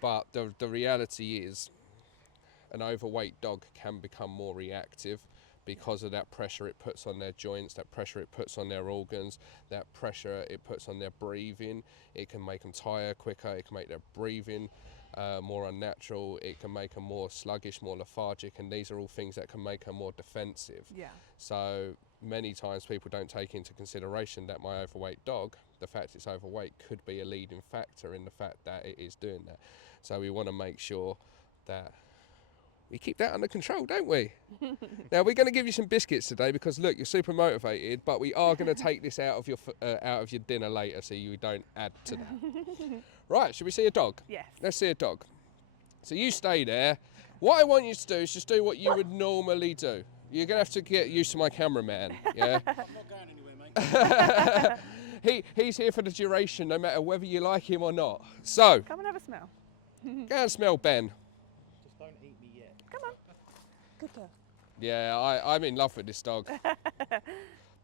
But the reality is an overweight dog can become more reactive because of that pressure it puts on their joints, that pressure it puts on their organs, that pressure it puts on their breathing. It can make them tire quicker, it can make their breathing more unnatural, it can make them more sluggish, more lethargic, and these are all things that can make them more defensive. Yeah. So many times people don't take into consideration that my overweight dog, the fact it's overweight, could be a leading factor in the fact that it is doing that. So we want to make sure that we keep that under control, don't we? Now we're going to give you some biscuits today because look, you're super motivated, but we are going to take this out of your dinner later so you don't add to that. Right, should we see a dog? Yes. Let's see a dog. So you stay there. What I want you to do is just do what you would normally do. You're going to have to get used to my cameraman, yeah? I'm not going anywhere, mate. He's here for the duration, no matter whether you like him or not. So, Come and have a smell. go and smell Ben. Just don't eat me yet. Come on. Good girl. Yeah, I'm in love with this dog.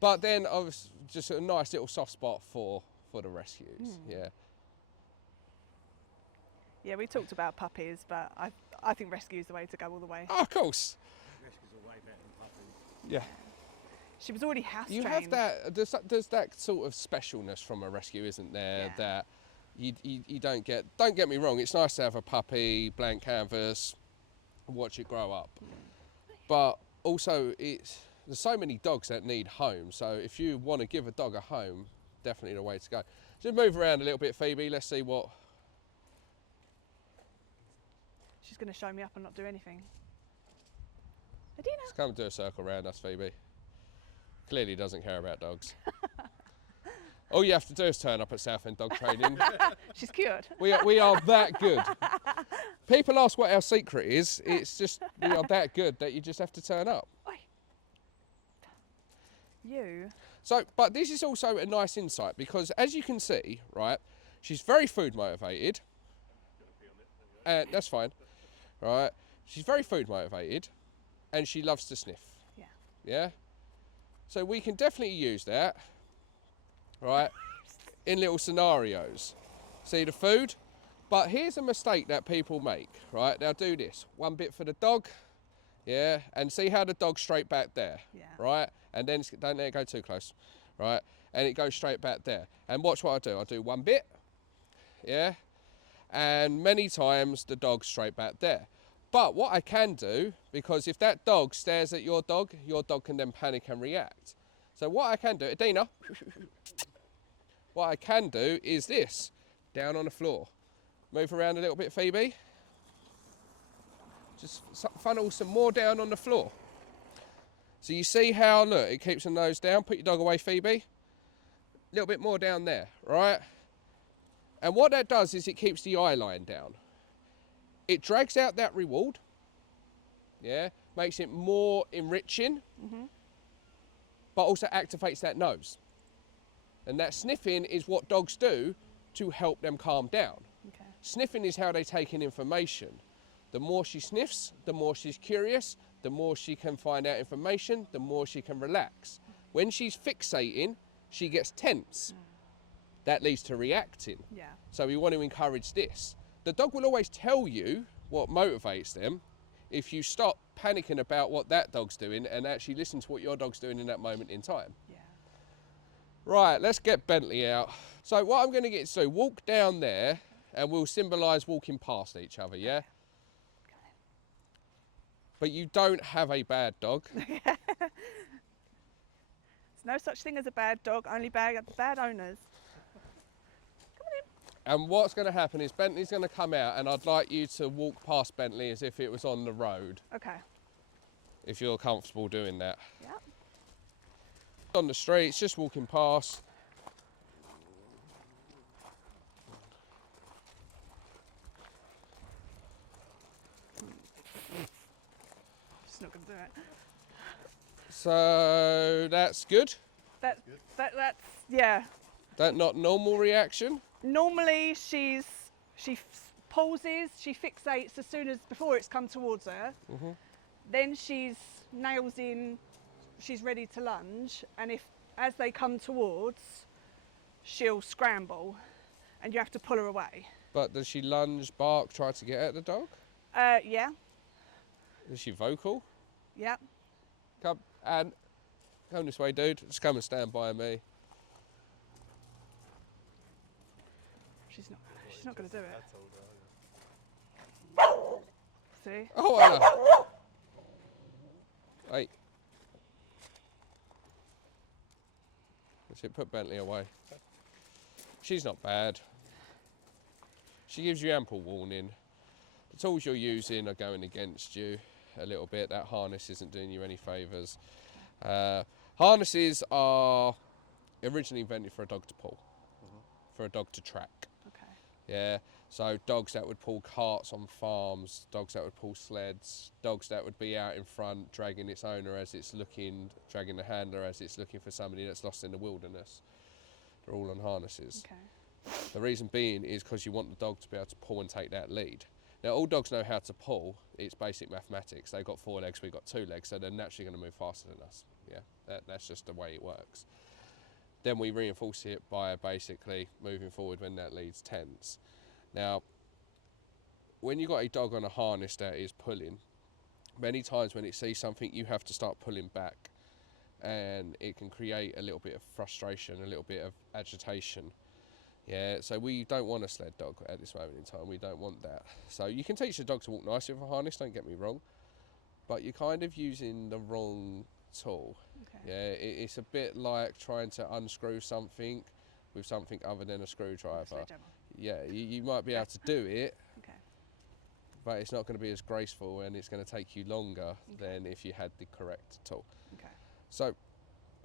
But then I was just a nice little soft spot for the rescues, yeah. Yeah, we talked about puppies, but I think rescue is the way to go all the way. Oh, of course. Rescues are way better than puppies. Yeah. She was already house You trained. have that, there's that sort of specialness from a rescue, isn't there, Yeah. that you don't get me wrong, it's nice to have a puppy, blank canvas, watch it grow up. But also there's so many dogs that need homes, so if you want to give a dog a home, definitely the way to go. Just move around a little bit, Phoebe, let's see what... She's going to show me up and not do anything. Adina. Let's come and do a circle around us, Phoebe. Clearly doesn't care about dogs. All you have to do is turn up at Southend Dog Training. She's cured. We are that good. People ask what our secret is. It's just we are that good that you just have to turn up. Oi. You. So, but this is also a nice insight because as you can see, right, she's very food motivated. And that's fine, right? She's very food motivated and she loves to sniff. Yeah. Yeah? So we can definitely use that, right, in little scenarios. See the food? But here's a mistake that people make, right? They'll do this. One bit for the dog, yeah, and see how the dog's straight back there, Yeah. right? And then don't let it go too close, right? And it goes straight back there. And watch what I do. I do one bit, yeah, and many times the dog's straight back there. But what I can do, because if that dog stares at your dog can then panic and react. So what I can do, Adina, what I can do is this, down on the floor. Move around a little bit, Phoebe. Just funnel some more down on the floor. So you see how, look, it keeps the nose down. Put your dog away, Phoebe. A little bit more down there, right? And what that does is it keeps the eye line down. It drags out that reward, yeah, makes it more enriching, but also activates that nose. And that sniffing is what dogs do to help them calm down. Okay. Sniffing is how they take in information. The more she sniffs, the more she's curious, the more she can find out information, the more she can relax. When she's fixating, she gets tense. That leads to reacting. Yeah. So we want to encourage this. The dog will always tell you what motivates them if you stop panicking about what that dog's doing and actually listen to what your dog's doing in that moment in time. Yeah. Right, let's get Bentley out. So what I'm going to get to do, walk down there and we'll symbolise walking past each other, yeah? But you don't have a bad dog. There's no such thing as a bad dog, only bad owners. And what's going to happen is Bentley's going to come out and I'd like you to walk past Bentley as if it was on the road, Okay. if you're comfortable doing that. Yeah. On the streets, just walking past. She's not going to do it. So that's good. That's yeah. That not normal reaction. Normally she pauses, she fixates as soon as before it's come towards her. Then she's nails in, she's ready to lunge, and if as they come towards, she'll scramble, and you have to pull her away. But does she lunge, bark, try to get at the dog? Yeah. Is she vocal? Yeah. Come this way, dude. Just come and stand by me. She's not going to do it. That's all right. See? Oh, hello. Hey. That's it, put Bentley away. She's not bad. She gives you ample warning. The tools you're using are going against you a little bit. That harness isn't doing you any favours. Harnesses are originally invented for a dog to pull, for a dog to track. Okay. Yeah, so dogs that would pull carts on farms, dogs that would pull sleds, dogs that would be out in front dragging its owner as it's looking, dragging the handler as it's looking for somebody that's lost in the wilderness. They're all on harnesses. Okay. The reason being is because you want the dog to be able to pull and take that lead. Now, all dogs know how to pull. It's basic mathematics. They've got 4 legs, we've got 2 legs, so they're naturally going to move faster than us. Yeah, that's just the way it works. Then we reinforce it by basically moving forward when that lead's tense. Now, when you've got a dog on a harness that is pulling, many times when it sees something, you have to start pulling back, and it can create a little bit of frustration, a little bit of agitation. Yeah, so we don't want a sled dog at this moment in time. We don't want that. So you can teach the dog to walk nicely with a harness, don't get me wrong, but you're kind of using the wrong tool. Okay. Yeah, it's a bit like trying to unscrew something with something other than a screwdriver. Sledgehammer. Yeah, you might be able to do it, Okay. but it's not going to be as graceful, and it's going to take you longer than if you had the correct tool. Okay. So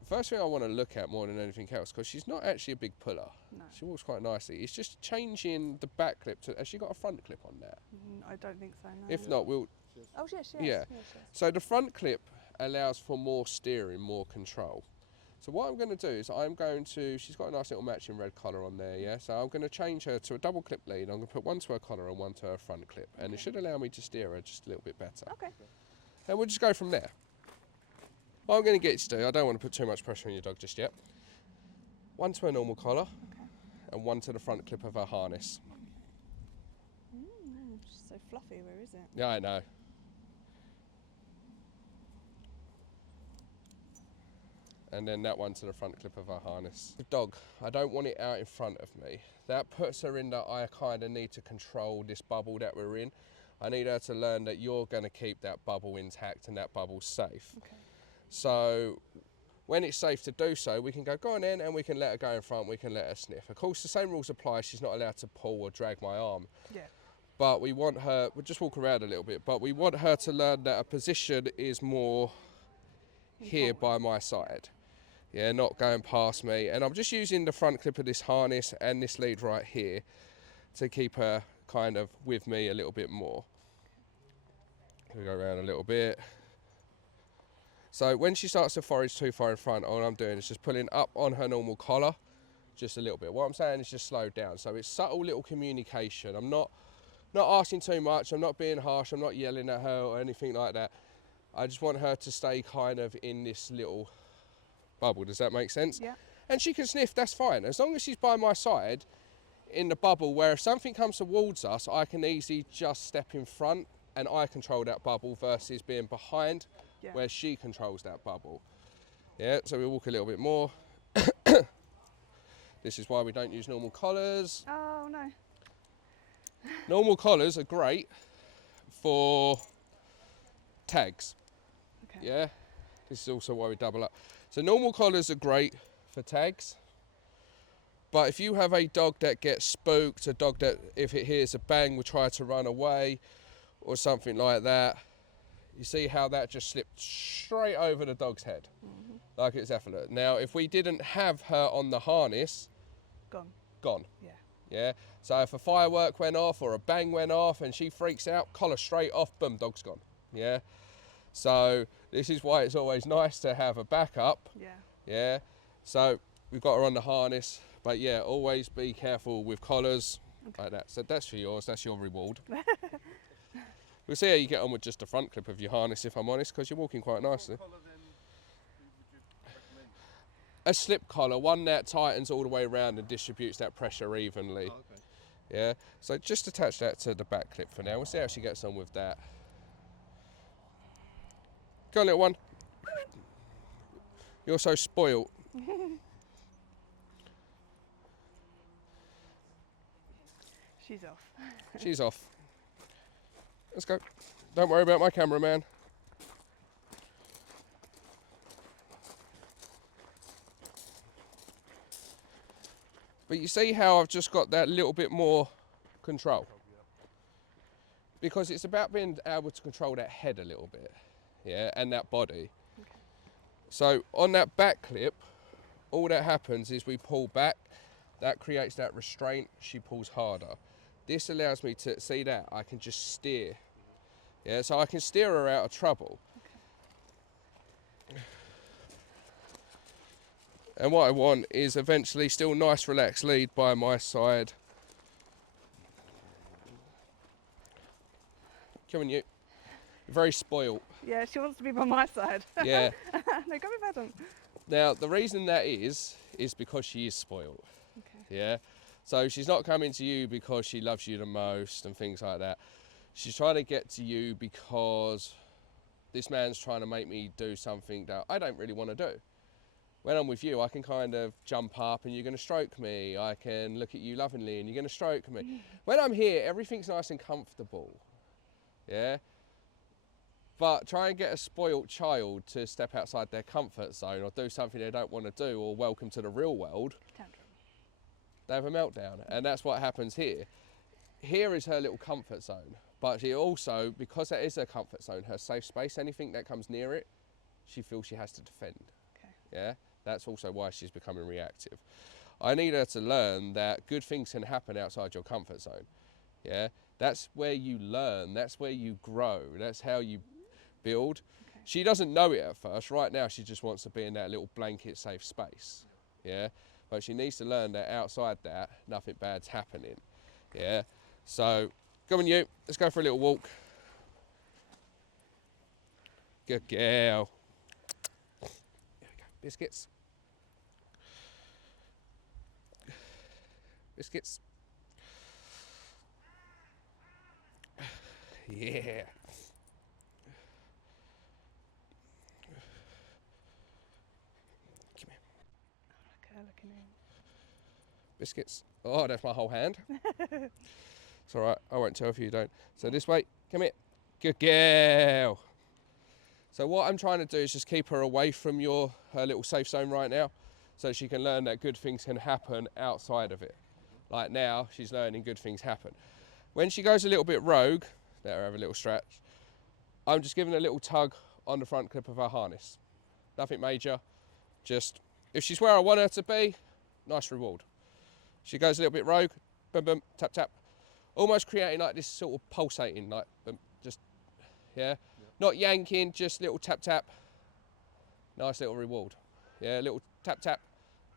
first thing I want to look at more than anything else, because she's not actually a big puller. No. She walks quite nicely. It's just changing the back clip to. Has she got a front clip on that? I don't think so. No. If not, we'll. Oh yes, yes. Yeah. Yes, yes. So the front clip allows for more steering, more control. So what I'm going to do is she's got a nice little matching red collar on there, yeah? So I'm going to change her to a double clip lead. I'm going to put one to her collar and one to her front clip. And it should allow me to steer her just a little bit better. Okay. And we'll just go from there. What I'm going to get you to do, I don't want to put too much pressure on your dog just yet. One to her normal collar and one to the front clip of her harness. She's so fluffy. Where is it? Yeah, I know. And then that one to the front clip of her harness. The dog, I don't want it out in front of me. That puts her in that I kind of need to control this bubble that we're in. I need her to learn that you're going to keep that bubble intact and that bubble's safe. Okay. So when it's safe to do so, we can go on in and we can let her go in front, we can let her sniff. Of course, the same rules apply. She's not allowed to pull or drag my arm. Yeah. But we want her, we'll just walk around a little bit, but we want her to learn that a position is more here by my side. Yeah, not going past me. And I'm just using the front clip of this harness and this lead right here to keep her kind of with me a little bit more. We'll go around a little bit. So when she starts to forage too far in front, all I'm doing is just pulling up on her normal collar just a little bit. What I'm saying is just slow down. So it's subtle little communication. I'm not asking too much. I'm not being harsh. I'm not yelling at her or anything like that. I just want her to stay kind of in this little bubble. Does that make sense? Yeah. And she can sniff, that's fine. As long as she's by my side in the bubble, where if something comes towards us, I can easily just step in front and I control that bubble versus being behind where she controls that bubble. Yeah, so we walk a little bit more. This is why we don't use normal collars. Oh no. Normal collars are great for tags. Okay. Yeah, this is also why we double up. So normal collars are great for tags, but if you have a dog that gets spooked, a dog that if it hears a bang will try to run away or something like that, you see how that just slipped straight over the dog's head, like it's effortless. Now if we didn't have her on the harness, gone. Yeah. Yeah, so if a firework went off or a bang went off and she freaks out, collar straight off, boom, dog's gone. Yeah, so this is why it's always nice to have a backup. Yeah. Yeah, so we've got her on the harness, but yeah, always be careful with collars like that. So that's for yours, that's your reward. We'll see how you get on with just the front clip of your harness, if I'm honest, because you're walking quite nicely. What colour then would you recommend? A slip collar, one that tightens all the way around and distributes that pressure evenly. Oh, okay. Yeah, so just attach that to the back clip for now. We'll see how she gets on with that. Go on, little one. You're so spoilt. She's off. She's off. Let's go. Don't worry about my cameraman. But you see how I've just got that little bit more control? Because it's about being able to control that head a little bit, yeah, and that body. Okay. So on that back clip, all that happens is we pull back, that creates that restraint, she pulls harder. This allows me to, see that, I can just steer. Yeah, so I can steer her out of trouble. Okay. And what I want is eventually still nice relaxed lead by my side. Come on, you. You're very spoilt. Yeah, she wants to be by my side. Yeah. No, come with Adam. Now, the reason that is because she is spoilt. Okay. Yeah. So she's not coming to you because she loves you the most and things like that. She's trying to get to you because this man's trying to make me do something that I don't really want to do. When I'm with you, I can kind of jump up and you're going to stroke me. I can look at you lovingly and you're going to stroke me. When I'm here, everything's nice and comfortable. Yeah. But try and get a spoilt child to step outside their comfort zone or do something they don't want to do, or welcome to the real world. Tantrum. They have a meltdown, and that's what happens here. Here is her little comfort zone, but she also, because that is her comfort zone, her safe space, anything that comes near it, she feels she has to defend. Okay. Yeah, that's also why she's becoming reactive. I need her to learn that good things can happen outside your comfort zone. Yeah, that's where you learn, that's where you grow, that's how you build. Okay. She doesn't know it at first. Right now she just wants to be in that little blanket safe space. Yeah, but she needs to learn that outside that nothing bad's happening. Yeah, so come on, you, let's go for a little walk. Good girl. There we go. Biscuits. Biscuits. Yeah. Looking in. Biscuits. Oh, that's my whole hand. It's all right. I won't tell if you don't. So this way. Come here. Good girl. So what I'm trying to do is just keep her away from her little safe zone right now, so she can learn that good things can happen outside of it. Like now, she's learning good things happen. When she goes a little bit rogue, let her have a little stretch. I'm just giving a little tug on the front clip of her harness. Nothing major. Just, if she's where I want her to be, nice reward. She goes a little bit rogue, boom, boom, tap, tap. Almost creating like this sort of pulsating, like, boom, just, yeah. Not yanking, just little tap, tap. Nice little reward. Yeah, little tap, tap,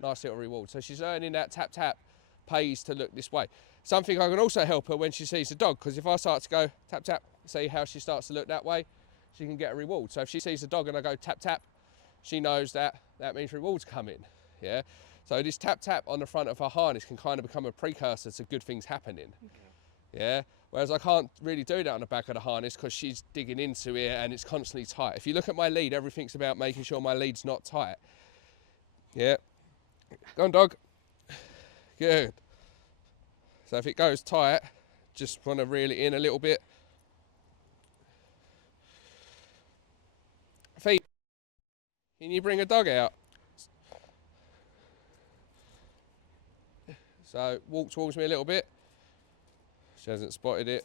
nice little reward. So she's learning that tap, tap pays to look this way. Something I can also help her when she sees the dog, because if I start to go tap, tap, see how she starts to look that way, she can get a reward. So if she sees the dog and I go tap, tap, she knows that means rewards coming, yeah? So this tap tap on the front of her harness can kind of become a precursor to good things happening, yeah? Whereas I can't really do that on the back of the harness because she's digging into it and it's constantly tight. If you look at my lead, everything's about making sure my lead's not tight, yeah? Go on, dog. Good. So if it goes tight, just want to reel it in a little bit. Feet. Can you bring a dog out? So walk towards me a little bit. She hasn't spotted it.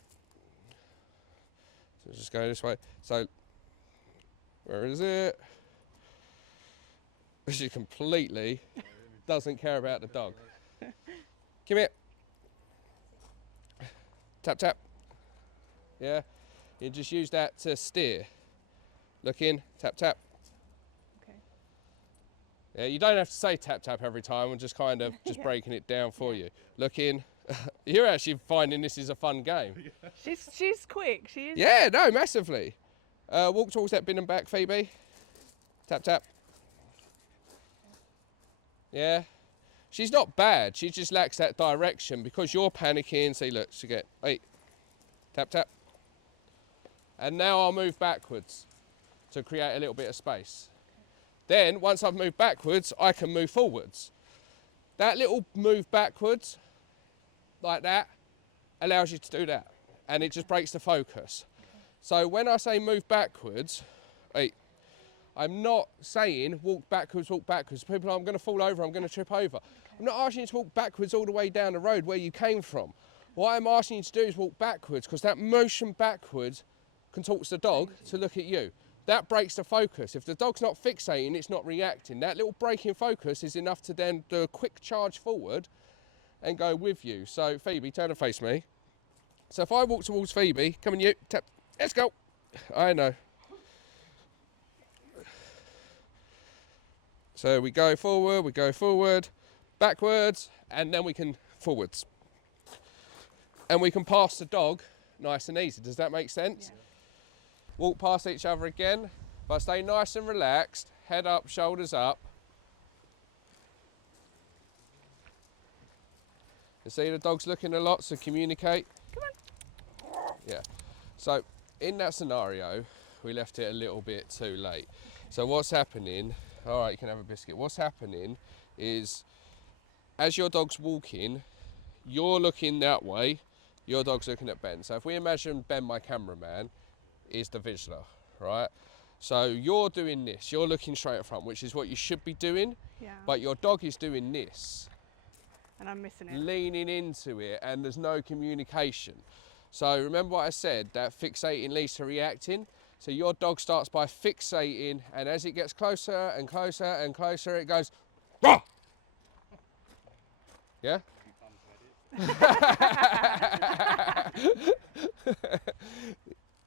So just go this way. So where is it? She completely doesn't care about the dog. Come here. Tap tap. Yeah. You just use that to steer. Look in, tap tap. Yeah, you don't have to say tap tap every time. I'm just kind of just breaking it down for you. Look in. You're actually finding this is a fun game. She's quick. She is. Yeah, no, massively. Walk towards that bin and back, Phoebe. Tap tap. Yeah. She's not bad. She just lacks that direction because you're panicking. See, look, she get, wait, tap, tap. And now I'll move backwards to create a little bit of space. Then, once I've moved backwards, I can move forwards. That little move backwards, like that, allows you to do that. And it just breaks the focus. So when I say move backwards, wait, I'm not saying walk backwards, walk backwards. People are, I'm going to fall over, I'm going to trip over. I'm not asking you to walk backwards all the way down the road where you came from. What I'm asking you to do is walk backwards, because that motion backwards contorts the dog to look at you. That breaks the focus. If the dog's not fixating, it's not reacting. That little break in focus is enough to then do a quick charge forward and go with you. So Phoebe, turn and face me. So if I walk towards Phoebe, come on you, tap, let's go. I know. So we go forward, backwards, and then we can forwards. And we can pass the dog nice and easy. Does that make sense? Yeah. Walk past each other again, but stay nice and relaxed, head up, shoulders up. You see the dog's looking a lot, so communicate. Come on. Yeah. So in that scenario, we left it a little bit too late. So what's happening, all right, you can have a biscuit. What's happening is as your dog's walking, you're looking that way, your dog's looking at Ben. So if we imagine Ben, my cameraman, is the visual, right? So you're doing this, you're looking straight at front, which is what you should be doing, Yeah. but your dog is doing this, And I'm missing it. leaning into it, and there's no communication. So remember what I said, that fixating leads to reacting. So your dog starts by fixating, and as it gets closer and closer and closer, it goes, rah! Yeah?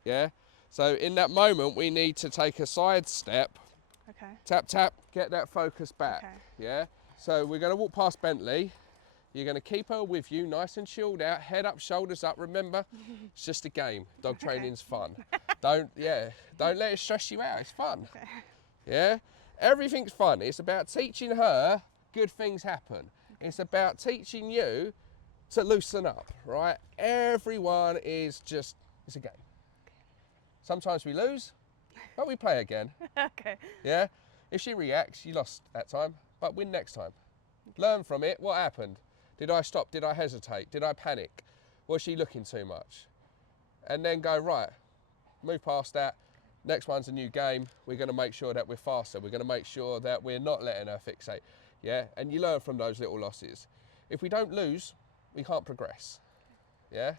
Yeah? So in that moment, we need to take a side step, Okay. tap, tap, get that focus back. Okay. Yeah? So we're going to walk past Bentley. You're going to keep her with you, nice and chilled out, head up, shoulders up. Remember, it's just a game. Dog training's fun. Don't let it stress you out. It's fun. Okay. Yeah? Everything's fun. It's about teaching her good things happen. It's about teaching you to loosen up, right? Everyone is just, it's a game. Sometimes we lose, but we play again. Okay. Yeah? If she reacts, you lost that time, but win next time. Learn from it. What happened? Did I stop? Did I hesitate? Did I panic? Was she looking too much? And then go, right, move past that. Next one's a new game. We're going to make sure that we're faster. We're going to make sure that we're not letting her fixate. Yeah? And you learn from those little losses. If we don't lose, we can't progress. Yeah?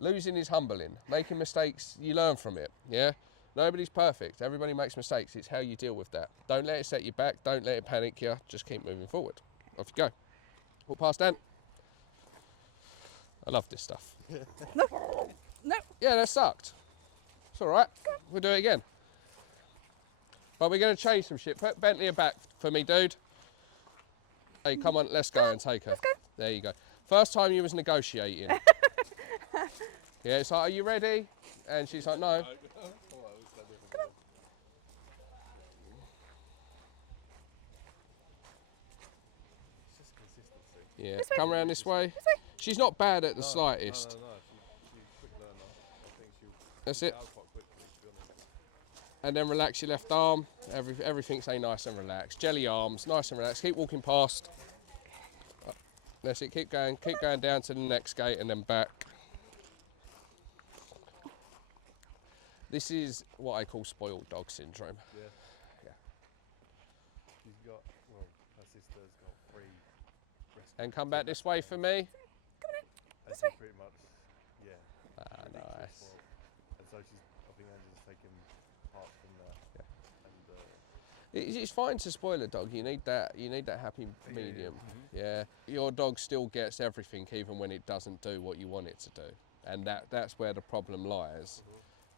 Losing is humbling. Making mistakes, you learn from it. Yeah? Nobody's perfect. Everybody makes mistakes. It's how you deal with that. Don't let it set you back. Don't let it panic you. Just keep moving forward. Off you go. Walk past Dan. I love this stuff. No. Yeah, that sucked. It's all right. We'll do it again. But we're going to change some shit. Put Bentley back for me, dude. Hey, come on, let's go and take her. Let's go. There you go. First time you was negotiating. Yeah, it's like, are you ready? And she's like, no. It's just consistency. Yeah, This way. come around this way. This way. She's not bad at the slightest. No. She's a quick learner. I think she'll That's pick it. out quite quickly, to be honest. And then relax your left arm. Everything stay nice and relaxed. Jelly arms, nice and relaxed. Keep walking past. That's it, keep going down to the next gate and then back. This is what I call spoiled dog syndrome. Yeah. Yeah. She's got, well, her sister's got 3 rescues. And come back this way for me. And This she's way. pretty much, yeah. Ah, I think she's nice. spoiled. And so she's, I think Angela's taken part from there. Yeah. And It's fine to spoil a dog. You need that happy medium. Yeah. Your dog still gets everything even when it doesn't do what you want it to do. And that's where the problem lies.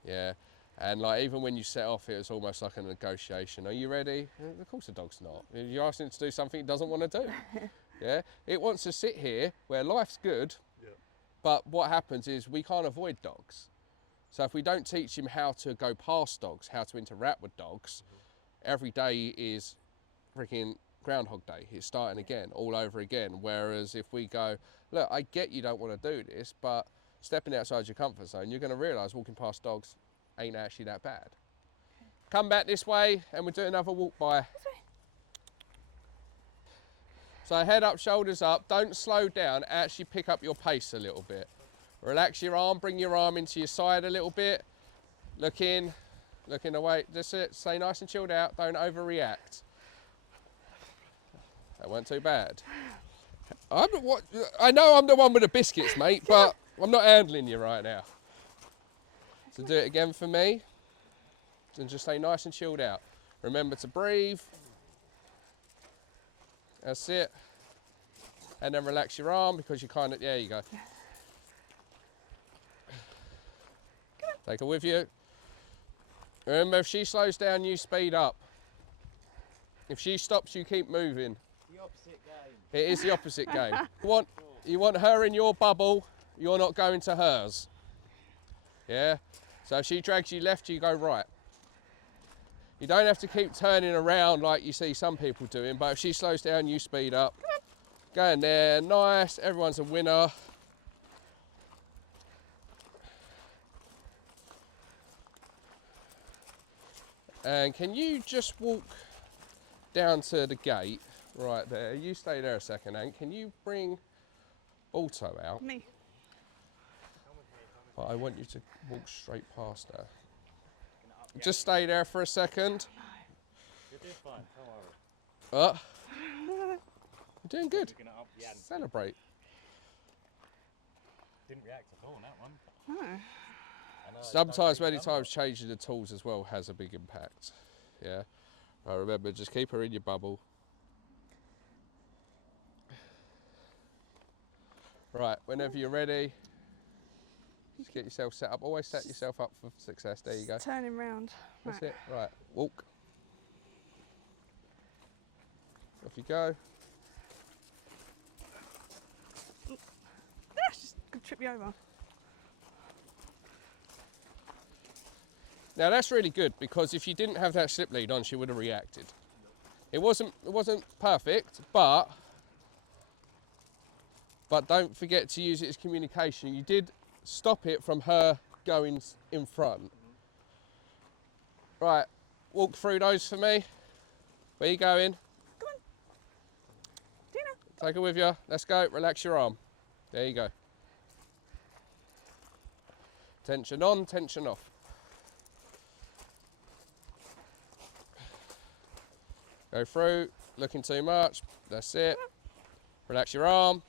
Yeah. And like even when you set off, it was almost like a negotiation. Are you ready? Of course the dog's not. You're asking it to do something it doesn't want to do. Yeah. It wants to sit here where life's good, yeah. but what happens is we can't avoid dogs. So if we don't teach him how to go past dogs, how to interact with dogs, every day is freaking Groundhog Day. It's starting again, all over again. Whereas if we go, look, I get you don't want to do this, but stepping outside your comfort zone, you're going to realise walking past dogs ain't actually that bad. Come back this way and we'll do another walk by. So head up, shoulders up, don't slow down, actually pick up your pace a little bit. Relax your arm, bring your arm into your side a little bit. Look in, looking away, that's it, stay nice and chilled out, don't overreact. That weren't too bad. I know I'm the one with the biscuits, mate, but I'm not handling you right now. So do it again for me. And just stay nice and chilled out. Remember to breathe. That's it. And then relax your arm because you kind of, there you go. Take her with you. Remember, if she slows down, you speed up. If she stops, you keep moving. The opposite game. It is the opposite game. You want her in your bubble, you're not going to hers. Yeah? So if she drags you left, you go right. You don't have to keep turning around like you see some people doing, but if she slows down, you speed up. Go in there, nice, everyone's a winner. And can you just walk down to the gate right there? You stay there a second, and can you bring Balto out? Me. But I want you to walk straight past her. Just stay there for a second. You're doing fine, don't worry. You're doing good. You're gonna up the ante. Celebrate. Didn't react at all on that one. Oh. I know, it's Sometimes, totally many done. times, changing the tools as well has a big impact. Yeah. Remember, just keep her in your bubble. Right, whenever you're ready, just get yourself set up. Always set yourself up for success. There you go. Turning round. That's Right. it. Right, walk. Off you go. Ah, she's gonna trip me over. Now that's really good because if you didn't have that slip lead on, she would have reacted. It wasn't perfect, but don't forget to use it as communication. You did stop it from her going in front. Right, walk through those for me. Where you going? Come on. Dina. Take her with you. Let's go. Relax your arm. There you go. Tension on, tension off. Go through, looking too much. That's it. Relax your arm.